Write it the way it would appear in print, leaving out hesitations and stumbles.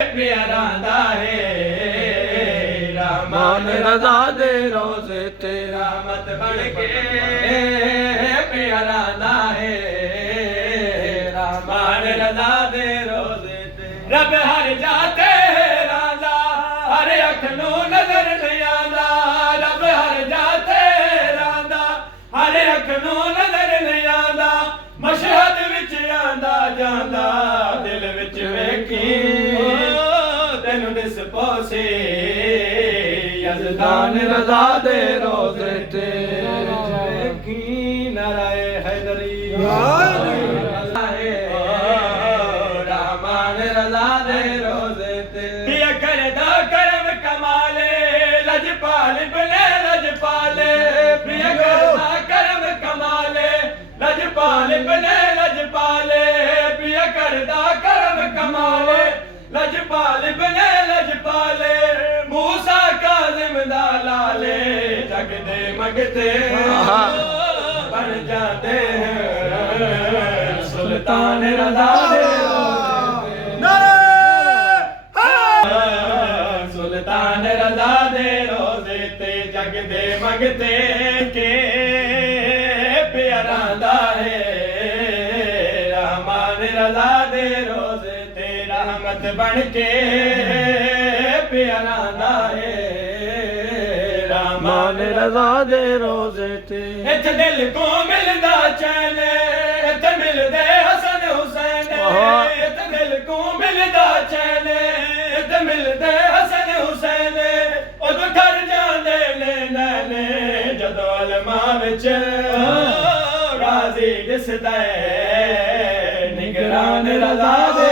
प्यारा है रहमान रज़ा दे रोज़े ते रहमत बन के प्यारा है रहमान रज़ा दे रोज़े ते रब हर जाते राजा हर अख नू नजर नहीं आंदा रब हर जाते राजा हर अख नू नजर नहीं आंदा मशहद विच आंदा जांदा दिल विच वेखी तेनू दिस पोसे यज़दान रज़ा दे रोज़े ते वेखी नाराए हैदरी रहमान रज़ा दे रोज़े ते पिया करदा करम कमाले लजपाल बने लजपाले पिया करदा करम कमाले लजपाल बने लजपाले पिया करदा करम कमाले लजपाल बने लजपाले मूसा काज़िम दा लाले जगदे मगते बन जाते हैं सुल्तान रज़ा दे सुल्तान रज़ा दे रोज़े ते जगदे मगते के प्यारा है रहमान रज़ा दे रोज़े ते रहमत बन के प्यारा है रहमान रज़ा दे रोज़े ते इथ दिल को मिलदा चैन इथ मिलदे हसन हुसैन इथ दिल को मिलदा चैन इथ मिलदे हसन हुसैन उद कर जांदे नैने जदों अलमा विच गाज़ी दिसदा निगरान रज़ा दे